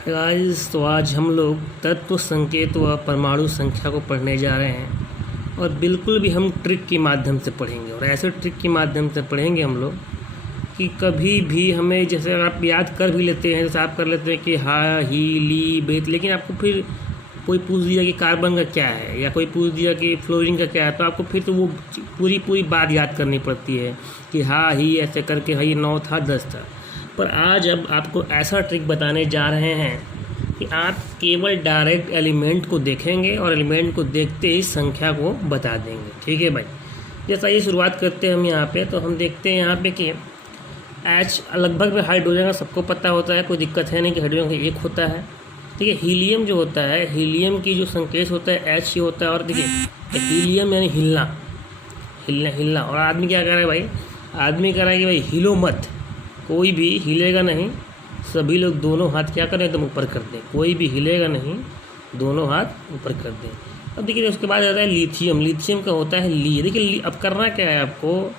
Guys, तो आज हम लोग तत्व संकेत व परमाणु संख्या को पढ़ने जा रहे हैं और बिल्कुल भी हम ट्रिक के माध्यम से पढ़ेंगे। और ऐसे ट्रिक के माध्यम से पढ़ेंगे हम लोग कि कभी भी हमें, जैसे अगर आप याद कर भी लेते हैं, जैसे आप कर लेते हैं कि हा ही ली बेत, लेकिन आपको फिर कोई पूछ दिया कि कार्बन का क्या है या कोई पूछ दिया कि फ्लोरीन का क्या है, तो आपको फिर तो वो पूरी बात याद करनी पड़ती है कि हा ही ऐसे करके ही 9 था 10 था। पर आज अब आपको ऐसा ट्रिक बताने जा रहे हैं कि आप केवल डायरेक्ट एलिमेंट को देखेंगे और एलिमेंट को देखते ही संख्या को बता देंगे। ठीक है भाई, जैसा ये शुरुआत करते हैं हम यहाँ पे, तो हम देखते हैं यहाँ पे कि एच लगभग हाइड्रोजन का सबको पता होता है, कोई दिक्कत है नहीं कि हाइड्रोजन का एक होता है। ठीक है, हीलियम जो होता है, हीलियम की जो संकेत होता है एच ही होता है। और देखिए हीलियम यानी हिलना हिलना हिलना। और आदमी क्या कर रहा है भाई, आदमी कह रहा है कि भाई हिलो मत, कोई भी हिलेगा नहीं, सभी लोग दोनों हाथ क्या करें एकदम ऊपर कर दें, कोई भी हिलेगा नहीं, दोनों हाथ ऊपर कर दें। अब देखिए उसके बाद आता है लिथियम। लिथियम का होता है ली। देखिए अब करना क्या है आपको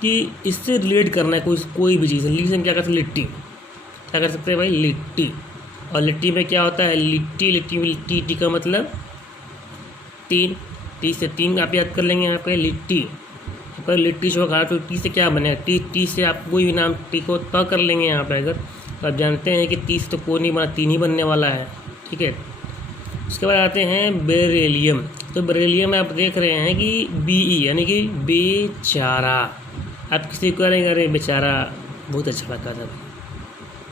कि इससे रिलेट करना है कोई भी चीज़। लिथियम क्या करते हैं, लिट्टी, क्या कर सकते हैं भाई, लिट्टी। और लिट्टी में क्या होता है, लिट्टी, लिट्टी में टी का मतलब 3, टी से 3 आप याद कर लेंगे यहाँ पे लिट्टी। पर लिट्टी चोखा, तो टी से क्या बनेगा, टी से आप कोई भी नाम टी को तय कर लेंगे यहाँ पे। अगर तो आप जानते हैं कि 30 तो कोई नहीं बना, 3 ही बनने वाला है। ठीक है, उसके बाद आते हैं बेरिलियम। तो बेरिलियम में आप देख रहे हैं कि BE यानी कि बेचारा। आप किसी को करेंगे अरे बेचारा, बहुत अच्छा लगा था।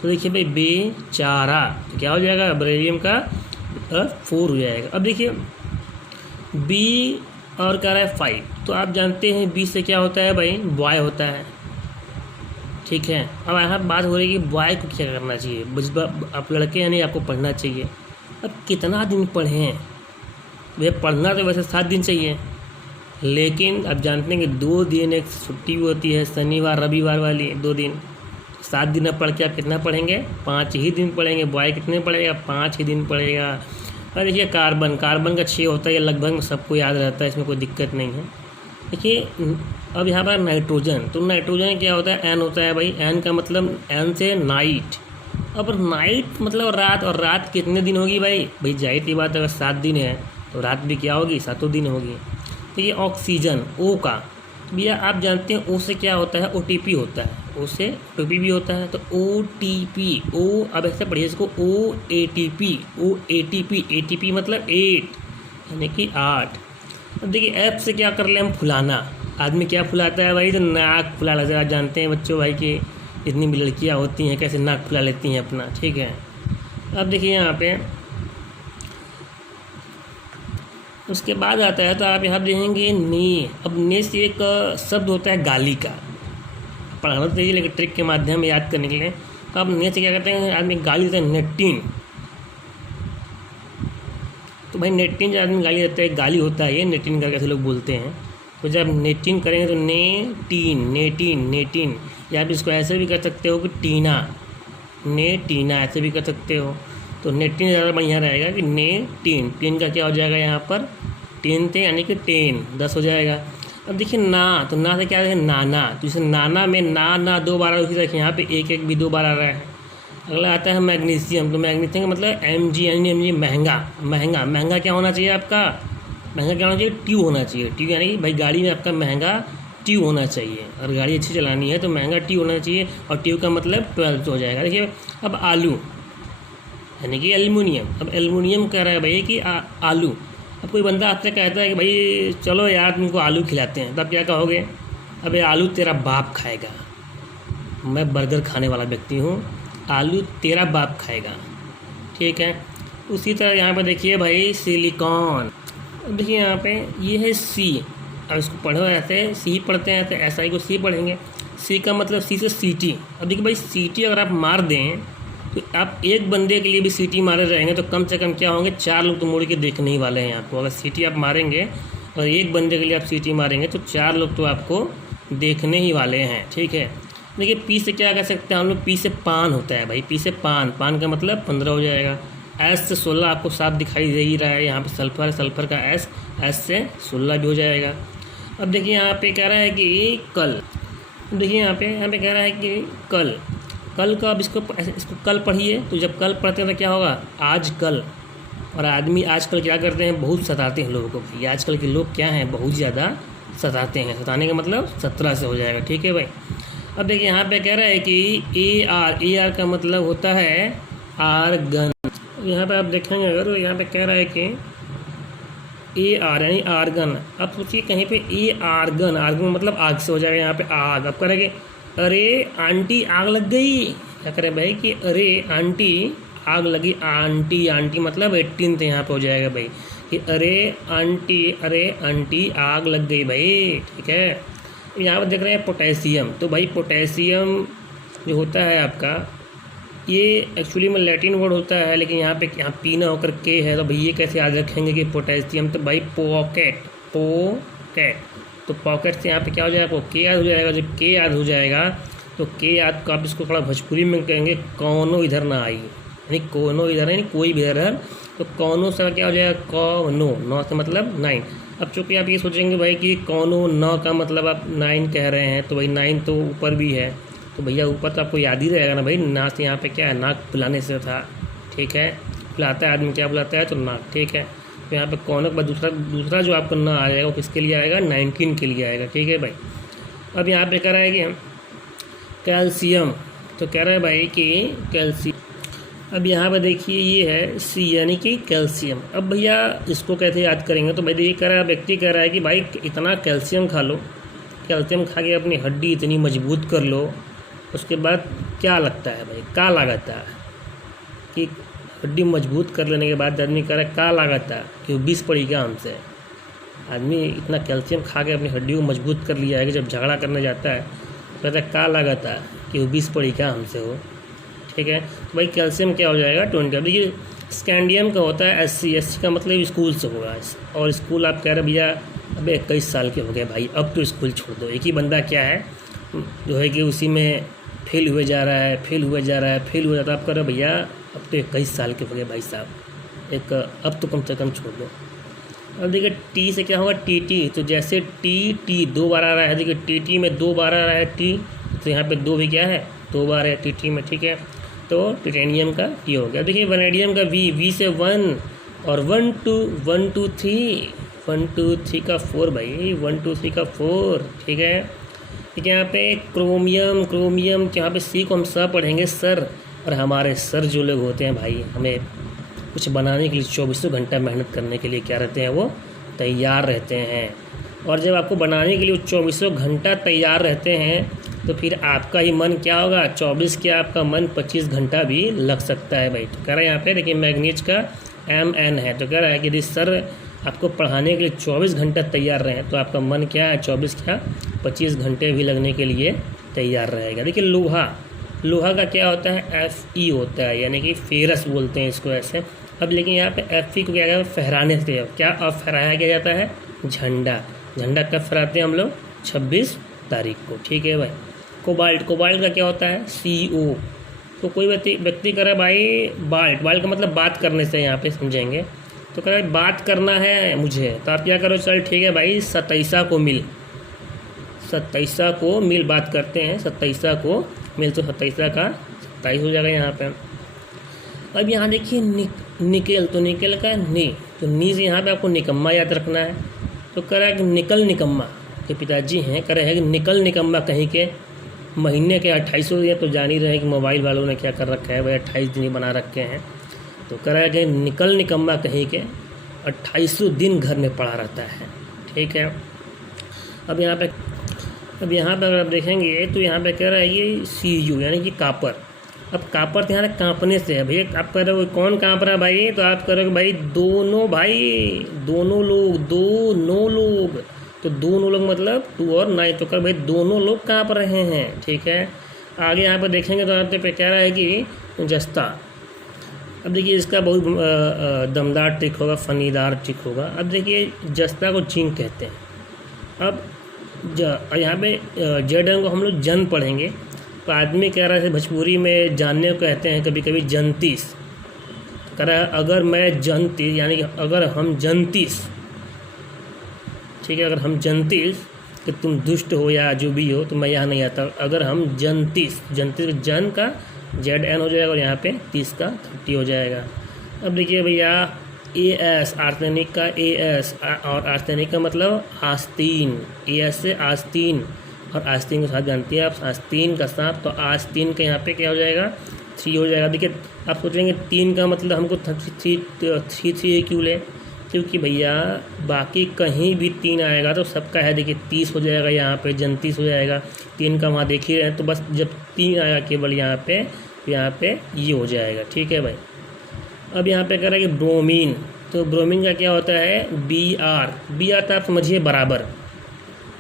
तो देखिए भाई बेचारा, तो क्या हो जाएगा, बेरिलियम का 4 हो जाएगा। अब देखिए बी और कह रहा है 5, तो आप जानते हैं बी से क्या होता है भाई, बॉय होता है। ठीक है, अब यहाँ बात हो रही है कि बॉय को क्या करना चाहिए। आप लड़के हैं नहीं, आपको पढ़ना चाहिए। अब कितना दिन पढ़े हैं भैया, पढ़ना तो वैसे 7 दिन चाहिए, लेकिन अब जानते हैं कि 2 दिन एक छुट्टी होती है, शनिवार रविवार वाली 2 दिन। 7 दिन अब पढ़ के आप कितना पढ़ेंगे, 5 ही दिन पढ़ेंगे। बॉय कितने पढ़ेगा, 5 ही दिन पढ़ेगा। और देखिए कार्बन का 6 होता है, ये लगभग सबको याद रहता है, इसमें कोई दिक्कत नहीं है। देखिए अब यहाँ पर नाइट्रोजन, तो नाइट्रोजन क्या होता है, N होता है भाई। N का मतलब N से नाइट। अब नाइट मतलब रात, और रात कितने दिन होगी भाई जाहिर सी बात है, अगर 7 दिन है तो रात भी क्या होगी, 7 दिन होगी। तो ये ऑक्सीजन, O का भैया आप जानते हैं O से क्या होता है, OTP होता है। O से OTP भी होता है, तो OTP, O अब ऐसे पढ़िए इसको, ATP मतलब 8 यानी कि 8। अब देखिए F से क्या कर ले हम, फुलाना। आदमी क्या फुलाता है भाई, तो नाक फुला लेता है। आप जानते हैं बच्चों भाई कि इतनी भी लड़कियाँ होती हैं कैसे नाक फुला लेती हैं अपना। ठीक है, अब देखिए यहाँ पे उसके बाद आता है, तो आप यहाँ देखेंगे ने। अब ने से एक शब्द होता है गाली का, पढ़ाना चाहिए लेकिन ट्रिक के माध्यम में याद करने के लिए। तो अब ने से क्या कहते हैं, आदमी गाली देता है, नेटिन। तो भाई नेटिन जब आदमी गाली देता है, गाली होता है ये, नेटिन करके ऐसे लोग बोलते हैं। तो जब नेटिन करेंगे तो नेटिन, या आप इसको ऐसे भी कर सकते हो कि टीना, ऐसे भी कर सकते हो। तो नेटिन ज़्यादा बढ़िया रहेगा कि टीन का क्या हो जाएगा यहाँ पर, 10 थे यानी कि 10 हो जाएगा। अब देखिए ना, तो ना से क्या है, नाना। तो जैसे नाना में ना 2 बार, उसी तरह यहाँ पे एक भी 2 बार आ रहा है। अगला आता है मैग्नीशियम। तो मैग्नीशियम का मतलब Mg यानी महंगा क्या होना चाहिए आपका, महंगा क्या होना चाहिए, ट्यूब होना चाहिए। ट्यूब यानी कि भाई गाड़ी में आपका महंगा ट्यूब होना चाहिए, और गाड़ी अच्छी चलानी है तो महंगा ट्यूब होना चाहिए। और ट्यूब का मतलब 12 हो जाएगा। देखिए अब आलू यानी कि एल्युमिनियम। अब एल्युमिनियम कह रहा है भाई कि आलू। अब कोई बंदा आपसे कहता है कि भाई चलो यार तुमको आलू खिलाते हैं, तब क्या कहोगे, अबे आलू तेरा बाप खाएगा। मैं बर्गर खाने वाला व्यक्ति हूँ, आलू तेरा बाप खाएगा। ठीक है, उसी तरह यहाँ पर देखिए भाई सिलिकॉन। अब देखिए यहाँ पे ये है सी। अब इसको पढ़ो ऐसे, सी पढ़ते हैं ऐसे, SI को सी पढ़ेंगे। सी का मतलब सी से सीटी। अब देखिए भाई सीटी अगर आप मार दें तो आप एक बंदे के लिए भी सीटी मारे रहेंगे तो कम से कम क्या होंगे, 4 लोग तो मुड़ के देखने ही वाले हैं आपको। अगर सीटी आप मारेंगे और एक बंदे के लिए आप सीटी मारेंगे तो 4 लोग तो आपको देखने ही वाले हैं। ठीक है, देखिए पी से क्या कह सकते हैं हम लोग, पी से पान होता है भाई। पी से पान का मतलब 15 हो जाएगा। एस से 16 आपको साफ दिखाई दे ही रहा है, यहाँ पे सल्फर का एस से 16 भी हो जाएगा। अब देखिए यहाँ पे कह रहा है कि कल, देखिए यहाँ पे कह रहा है कि कल, कल का अब इसको कल पढ़िए, तो जब कल पढ़ते हैं तो क्या होगा, आज कल। और आदमी आजकल क्या करते हैं, बहुत सताते हैं लोगों को भाई। आजकल के लोग क्या हैं, बहुत ज़्यादा सताते हैं। सताने का मतलब 17 से हो जाएगा, ठीक है भाई। अब देखिए यहाँ पे कह रहा है कि ए आर का मतलब होता है आर्गन। यहाँ पे आप देखेंगे अगर, तो यहाँ पे कह रहा है कि ए आर यानी आर्गन। अब सोचिए कहीं पे ए आर्गन, आर्गन मतलब आग से हो जाएगा यहाँ पे आग। अब कह रहा है कि अरे आंटी आग लग गई। क्या कह रहे भाई कि अरे आंटी आग लगी। आंटी मतलब 18 थे यहाँ पे हो जाएगा भाई कि अरे आंटी आग लग गई भाई, ठीक है। यहाँ पर देख रहे हैं पोटेशियम। तो भाई पोटेशियम जो होता है आपका, ये एक्चुअली में लैटिन वर्ड होता है, लेकिन यहाँ पी ना होकर के है, तो भाई ये कैसे याद रखेंगे कि पोटेशियम। तो भाई पॉकेट, तो पॉकेट से यहाँ पे क्या हो जाएगा, आपको के याद हो जाएगा। जब के याद हो जाएगा तो के याद को आप इसको थोड़ा भोजपुरी में कहेंगे कौनो इधर ना आई, यानी कोनो इधर यानी कोई भी इधर। तो कौनो से क्या हो जाएगा, कौनो, नौ से मतलब 9। अब चूँकि आप ये सोचेंगे भाई कि कौनो नौ का मतलब आप 9 कह रहे हैं, तो भाई 9 तो ऊपर भी है, तो भैया ऊपर तो आपको याद ही रहेगा ना भाई। नाक यहाँ पे क्या है, नाक बुलाने से था, ठीक है। बुलाता है आदमी, क्या बुलाता है, तो नाक, ठीक है। तो यहाँ पे कौनो के बाद दूसरा जो आपको ना आ जाएगा वो किसके लिए आएगा, 19 के लिए आएगा, ठीक है भाई। अब यहाँ पे कह रहा है कि कैल्शियम। तो कह रहा है भाई कि कैल्शियम। अब यहाँ पर देखिए ये है सी यानी कि कैल्शियम। अब भैया इसको कैसे याद करेंगे, तो भाई ये कह रहा है, व्यक्ति कह रहा है कि भाई इतना कैल्शियम खा लो, कैल्शियम खा के अपनी हड्डी इतनी मजबूत कर लो। उसके बाद क्या लगता है भाई, का लागत है कि हड्डी मजबूत कर लेने के बाद आदमी कह रहा है का लागत है कि 20 पड़ी क्या हमसे। आदमी इतना कैल्शियम खा के अपनी हड्डी को मजबूत कर लिया है कि जब झगड़ा करने जाता है तो कहता है का लागत है कि 20 पड़ी क्या हमसे हो, ठीक है। तो भाई कैल्शियम क्या हो जाएगा 20। अब देखिए स्कैंडियम का होता है SC का मतलब स्कूल से होगा। और स्कूल आप कह रहे भैया अबे 21 साल के हो गए भाई, अब तो स्कूल छोड़ दो। एक ही बंदा क्या है जो है कि उसी में फेल हुए जा रहा है, फेल हुआ जाता है। आप कह रहे भैया अब तो 21 साल के हो गए भाई साहब, अब तो कम से कम छोड़ दो। अब देखिए टी से क्या होगा, TT। तो जैसे टी 2 बार आ रहा है, देखिए TT में 2 बार आ रहा है टी, तो यहाँ पे 2 भी क्या है, 2 बार है TT में, ठीक है। तो टिटेनियम का T हो गया। देखिए वैनेडियम का V से 1 और 1 2 3 का 4 भाई, 1 2 3 का 4, ठीक है। ठीक है। यहाँ पे क्रोमियम यहाँ पे C को हम स पढ़ेंगे सर। और हमारे सर जो लोग होते हैं भाई, हमें कुछ बनाने के लिए 24 घंटा मेहनत करने के लिए क्या रहते हैं, वो तैयार रहते हैं। और जब आपको बनाने के लिए 24 घंटा तैयार रहते हैं तो फिर आपका ही मन क्या होगा, 24 क्या आपका मन 25 घंटा भी लग सकता है भाई। तो कह रहा है यहाँ पे देखिए मैग्नीज का MN है, तो कह रहा है कि यदि सर आपको पढ़ाने के लिए 24 घंटा तैयार रहें तो आपका मन क्या है, 24 क्या 25 घंटे भी लगने के लिए तैयार रहेगा। देखिए लोहा का क्या होता है, Fe होता है, यानी कि फेरस बोलते हैं इसको ऐसे। अब लेकिन यहाँ पे Fe को क्या कहते हैं, फहराने से क्या अब फहराया क्या जाता है, झंडा कब फहराते हैं हम लोग, 26 तारीख को, ठीक है भाई। कोबाल्ट का क्या होता है, CO। तो कोई व्यक्ति कह रहा है भाई बाल्ट का मतलब बात करने से यहाँ पे समझेंगे। तो कह रहा है बात करना है मुझे, तो आप क्या करो, चल ठीक है भाई 27 को मिल बात करते हैं, 27 को मिल, तो 27 का 27 हो जाएगा यहाँ पे। अब यहाँ देखिए निकेल, तो निकेल का नी, तो नी से यहाँ पे आपको निकम्मा याद रखना है। तो कह रहा है कि निकल निकम्मा के पिताजी हैं, कह रहे हैं कि निकल निकम्मा कहीं के महीने के 28 दिन, तो जान ही रहे कि मोबाइल वालों ने क्या कर रखा है भाई, 28 दिन बना रखे हैं। तो कह रहा है कि निकल निकम्मा कहीं के 28 दिन घर में पड़ा रहता है, ठीक है। अब यहाँ पे अगर आप देखेंगे तो यहाँ पे कह रहा है ये CU यानी कि कापर। अब कापर तो यहाँ कांपने से है भैया। आप कह रहे हो कौन कांप रहा है भाई, तो आप कह रहे हो भाई दोनों लोग, तो दोनों लोग मतलब 2 और 9, तो कर भाई दोनों लोग कांप रहे हैं, ठीक है। आगे यहाँ पर देखेंगे तो यहाँ पे कह रहा है कि जस्ता। अब देखिए इसका बहुत दमदार ट्रिक होगा, फनीदार ट्रिक होगा। अब देखिए जस्ता को जिंक कहते हैं। अब यहाँ पे जेडन को हम लोग जन पढ़ेंगे। तो आदमी कह रहा है भोजपुरी में जानने को कहते हैं कभी कभी जनतीस। कह रहा है अगर मैं जनतीस यानी कि अगर हम जनतीस, ठीक है, अगर हम जनतीस कि तुम दुष्ट हो या जो भी हो, तो मैं यहाँ नहीं आता। अगर हम जनतीस जन का ZN हो जाएगा और यहाँ पे 30 का 30 हो जाएगा। अब देखिए भैया AS आर्सेनिक का AS और आर्सेनिक का मतलब आस्तीन, AS से आस्तीन और आस्तीन के साथ जानती है आप आस्तीन का सांप, तो आस्तीन का यहाँ पे क्या हो जाएगा 3 हो जाएगा। देखिए आप सोचेंगे 3 का मतलब हमको 3 क्यों ले, क्योंकि भैया बाकी कहीं भी 3 आएगा तो सबका है। देखिए 30 हो जाएगा, यहाँ पे जनतीस हो जाएगा, 3 का वहाँ देख ही रहे हैं, तो बस जब 3 आएगा केवल यहाँ पे ये हो जाएगा। ठीक है भाई। अब यहाँ पे कह रहा है कि ब्रोमीन, तो ब्रोमीन का क्या होता है BR तो आप समझिए बराबर।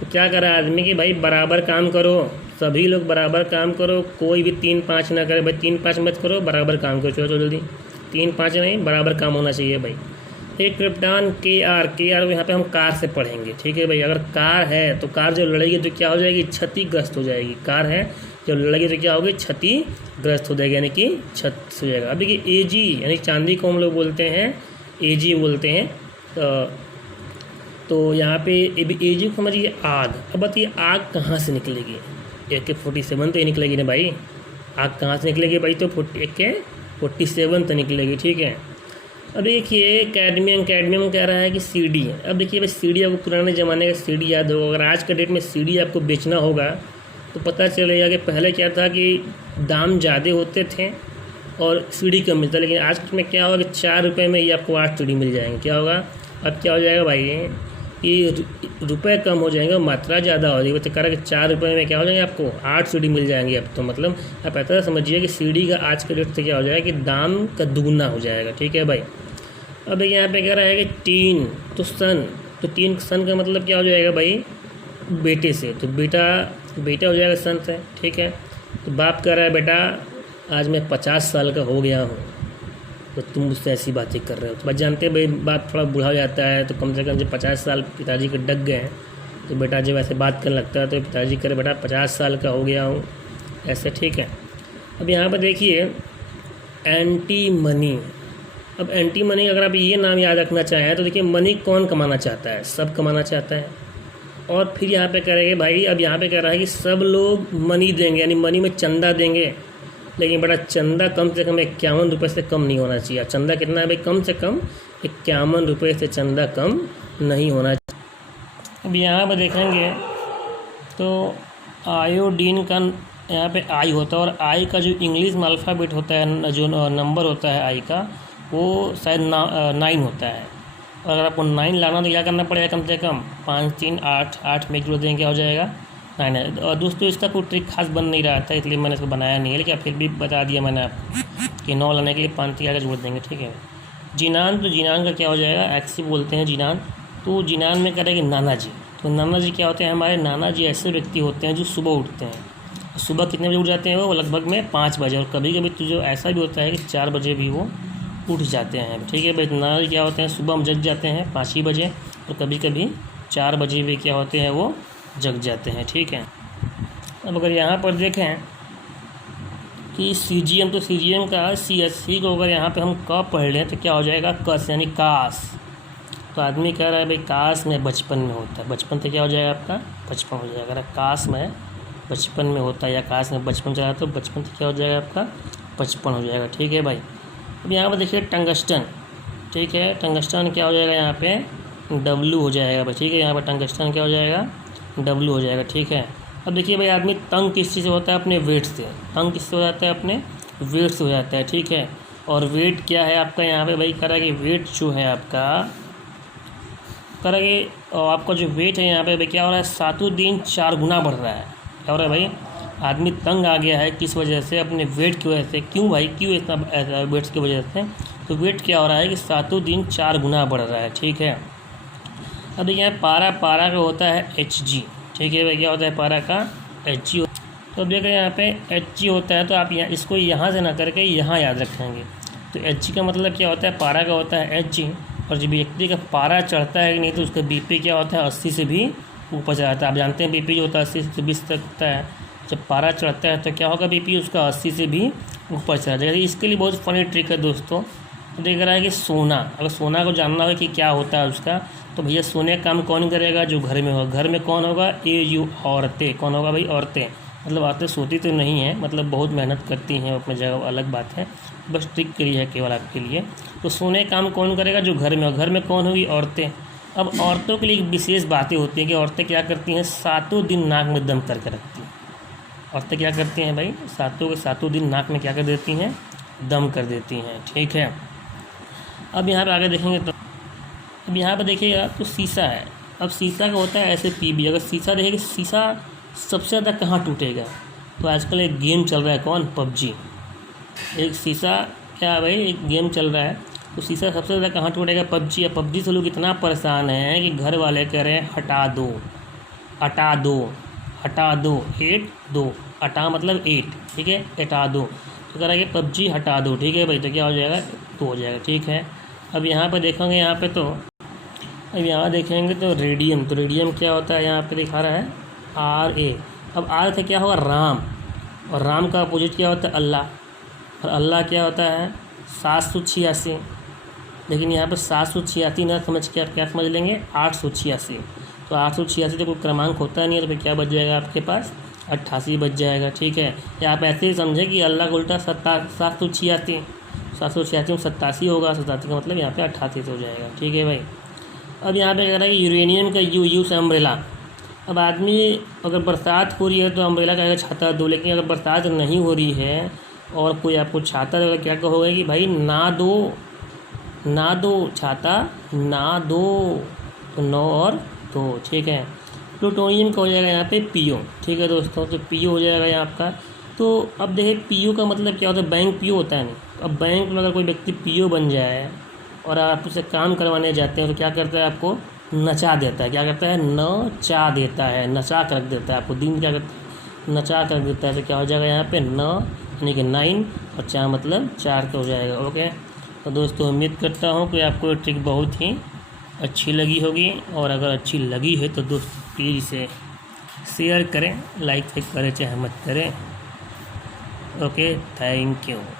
तो क्या कर रहा है आदमी कि भाई बराबर काम करो, सभी लोग बराबर काम करो, कोई भी 3-5 ना करे भाई, 3-5 मत करो, बराबर काम करो, चलो जल्दी 3-5 नहीं, बराबर काम होना चाहिए भाई। एक क्रिप्टॉन KR यहाँ पे हम कार से पढ़ेंगे। ठीक है भाई। अगर कार है तो कार जब लड़ेगी तो क्या हो जाएगी, क्षतिग्रस्त हो जाएगी। कार है जब लड़ेगी तो क्या होगी, क्षतिग्रस्त हो जाएगी, यानी कि क्षत हो जाएगा। अब देखिए AG यानी चांदी को हम लोग बोलते हैं AG बोलते हैं। तो यहाँ पे AG को समझिए आग। अब बताइए आग कहाँ से निकलेगी, AK-47 तो ये निकलेगी ना भाई। आग कहाँ से निकलेगी भाई, तो AK-47 तो निकलेगी। ठीक है। अब देखिए कैडमियम कह रहा है कि CD है। अब देखिए भाई CD आपको पुराने ज़माने का CD याद होगा, अगर आज के डेट में CD आपको बेचना होगा तो पता चलेगा कि पहले क्या था कि दाम ज़्यादा होते थे और CD कम मिलता, लेकिन आज में क्या होगा कि 4 रुपये में ही आपको 8 CD मिल जाएंगे। क्या होगा, अब क्या हो जाएगा भाई कि रुपए कम हो जाएंगे और मात्रा ज़्यादा हो जाएगी। तो कह रहा है कि 4 रुपये में क्या हो जाएंगे, आपको 8 CD मिल जाएंगे। अब तो मतलब आप ऐसा समझिए कि CD का आज के डेट से क्या हो जाएगा कि दाम का दुगुना हो जाएगा। ठीक है भाई। अब यहाँ पे कह रहा है कि टीन तो सन का मतलब क्या हो जाएगा भाई, बेटे से, तो बेटा हो जाएगा सन से। ठीक है। तो बाप कह रहा है बेटा आज मैं 50 साल का हो गया हूँ, तो तुम मुझसे ऐसी बातें कर रहे हो। तो बस जानते हैं भाई बाप थोड़ा बूढ़ा हो जाता है, तो कम से कम जब 50 साल पिताजी के डग गए हैं तो बेटा जब ऐसे बात करने लगता है तो पिताजी कह रहे बेटा 50 साल का हो गया हूँ ऐसे। ठीक है। अब यहाँ पर देखिए एंटी मनी। अब एंटी मनी अगर आप ये नाम याद रखना चाहें तो देखिए मनी कौन कमाना चाहता है, सब कमाना चाहता है। और फिर यहाँ पे करेंगे भाई, अब यहाँ पे कह रहा है कि सब लोग मनी देंगे, यानी मनी में चंदा देंगे, लेकिन बड़ा चंदा कम से कम 51 रुपये से कम नहीं होना चाहिए। चंदा कितना है भाई, कम से कम 51 रुपये से चंदा कम नहीं होना चाहिए। अब यहाँ पर देखेंगे तो आयोडीन का यहाँ पे आई होता है, और आई का जो इंग्लिश में अल्फ़ाबेट होता है, जो नंबर होता है आई का, वो शायद 9 होता है। और अगर आपको 9 लाना तो क्या करना पड़ेगा, कम से कम 5 3 8 में जोड़ देंगे, क्या हो जाएगा 9 है। और दोस्तों इसका कोई ट्रिक खास बन नहीं रहा था, इसलिए मैंने इसको बनाया नहीं है, लेकिन फिर भी बता दिया मैंने आपको कि 9 लाने के लिए 5 3 जोड़ देंगे। ठीक है। जिनान, तो जिनान का क्या हो जाएगा, एक्सी बोलते हैं जिनान। तो जिनान में करेंगे नाना जी। तो नाना जी क्या होते हैं, हमारे नाना जी ऐसे व्यक्ति होते हैं जो सुबह उठते हैं। सुबह कितने बजे उठ जाते हैं, वो लगभग में 5 बजे, और कभी कभी तो जो ऐसा भी होता है कि 4 बजे भी वो उठ जाते हैं। ठीक है भाई। नाना जी क्या होते हैं, सुबह हम जग जाते हैं 5 ही बजे, और कभी कभी 4 बजे भी क्या होते हैं, वो जग जाते हैं। ठीक है। अब अगर यहाँ पर देखें कि सीजीएम, तो सीजीएम का CSC को अगर यहाँ पे हम क पढ़ लें तो क्या हो जाएगा, कस यानी काश। तो आदमी कह रहा है भाई काश में बचपन में होता है, बचपन से क्या हो जाएगा आपका, बचपन हो जाएगा। अगर काश में बचपन में होता है या काश में बचपन चला तो बचपन से क्या हो जाएगा आपका, बचपन हो जाएगा। ठीक है भाई। अब यहाँ पर देखिए टंगस्टन। ठीक है। टंगस्टन क्या हो जाएगा, यहाँ पे W हो जाएगा भाई। ठीक है। यहाँ पर टंगस्टन क्या हो जाएगा, W हो जाएगा। ठीक है। अब देखिए भाई आदमी तंग किस चीज़ से होता है, अपने वेट से। तंग किससे हो जाता है, अपने वेट से हो जाता है। ठीक है। और वेट क्या है आपका, यहाँ पे भाई करा कि वेट जो है आपका, करा कि आपका जो वेट है यहाँ पे भाई क्या हो रहा है, 7 दिन 4 गुना बढ़ रहा है। क्या हो रहा है भाई, आदमी तंग आ गया है, किस वजह से, अपने वेट की वजह से। क्यों भाई, क्यों इतना वेट की वजह से, तो वेट क्या हो रहा है कि 7 दिन 4 गुना बढ़ रहा है। ठीक है। अब देखिए पारा का होता है Hg। ठीक है भाई। क्या होता है, पारा का Hg। तो अब देखिए यहाँ पे Hg होता है, तो आप यहाँ इसको यहाँ से ना करके यहाँ याद रखेंगे। तो Hg का मतलब क्या होता है, पारा का होता है Hg, और जब व्यक्ति का पारा चढ़ता है कि नहीं तो उसका BP क्या होता है, 80 से भी ऊपर चला जाता है। आप जानते हैं BP जो होता है 80 से 20 तक होता है। जब पारा चढ़ता है तो क्या होगा, BP उसका 80 से भी ऊपर चला जाएगा। इसके लिए बहुत फनी ट्रिक है दोस्तों, तो देख रहा है कि सोना, अगर सोना को जानना हो कि क्या होता है उसका, तो भैया सोने का काम कौन करेगा? जो घर में होगा। घर में कौन होगा? औरतें। कौन होगा भाई? औरतें। मतलब औरतें सोती तो नहीं है, मतलब बहुत मेहनत करती हैं अपनी जगह, अलग बात है, बस ट्रिक के लिए है केवल आपके लिए। तो सोने का काम कौन करेगा? जो घर में हो। घर में कौन होगी? औरतें। अब औरतों के लिए विशेष बातें होती हैं कि औरतें क्या करती हैं? 7 दिन नाक में दम करके रखती हैं। औरतें क्या करती हैं भाई? 7 दिन नाक में क्या कर देती हैं? दम कर देती हैं। ठीक है, अब यहाँ पे आगे देखेंगे तो अब यहाँ पे देखिएगा तो शीशा है। अब शीशा का होता है ऐसे पीबी। अगर शीशा देखेंगे, शीशा सबसे ज़्यादा कहाँ टूटेगा? तो आजकल एक गेम चल रहा है, कौन? पबजी। एक शीशा क्या है भाई? एक गेम चल रहा है, तो शीशा सबसे ज़्यादा कहाँ टूटेगा? पबजी। या पबजी से लोग इतना परेशान हैं कि घर वाले कह रहे हैं हटा दो, हटा दो, हटा दो, 8 2 हटा मतलब 8, ठीक है, हटा दो। तो कह रहा है कि पबजी हटा दो, ठीक है भाई। तो क्या हो जाएगा? 2 हो जाएगा, ठीक है। अब यहाँ पे देखेंगे, यहाँ पे तो अब यहाँ देखेंगे तो रेडियम। तो रेडियम क्या होता है? यहाँ पे दिखा रहा है RA। अब R से क्या होगा? राम। और राम का अपोजिट क्या होता है? अल्लाह। और अल्लाह क्या होता है? 786। लेकिन यहाँ पे 786 ना समझ के आप क्या समझ लेंगे? 886। तो 886 तो कोई क्रमांक होता नहीं है, तो फिर क्या बच जाएगा आपके पास? 88 बच जाएगा, ठीक है। या आप ऐसे ही समझे कि अल्लाह का उल्टा 786 में 87 होगा। 87 का मतलब यहाँ पे 88 हो जाएगा, ठीक है भाई। अब यहाँ पे कह रहा है कि यूरेनियम का यूज अम्ब्रेला। अब आदमी अगर बरसात हो रही है तो अम्ब्रेला कहेगा छाता दो, लेकिन अगर बरसात नहीं हो रही है और कोई आपको छाता देगा, क्या कहोगे कि भाई ना दो, ना दो छाता, ना दो। तो 9 और 2, ठीक है। प्लूटोनियम का हो जाएगा यहाँ पे PO, ठीक है दोस्तों। तो PO हो जाएगा यहाँ आपका। तो अब देखिए PO का मतलब क्या होता है? बैंक PO होता है नहीं। अब बैंक में अगर कोई व्यक्ति PO बन जाए और आप उसे काम करवाने जाते हैं तो क्या करता है? आपको नचा देता है। क्या करता है? नचा देता है, नचा कर रख देता है आपको। दिन क्या करता है? नचा कर रख देता है। तो क्या हो जाएगा यहाँ पे? 9 यानी कि 9 और 4 मतलब 4 का हो जाएगा, ओके। तो दोस्तों उम्मीद करता हूँ कि आपको ये ट्रिक बहुत ही अच्छी लगी होगी, और अगर अच्छी लगी है तो दोस्त प्लीज़ इसे शेयर करें, लाइक करें चाहे मत करें, ओके। Thank you.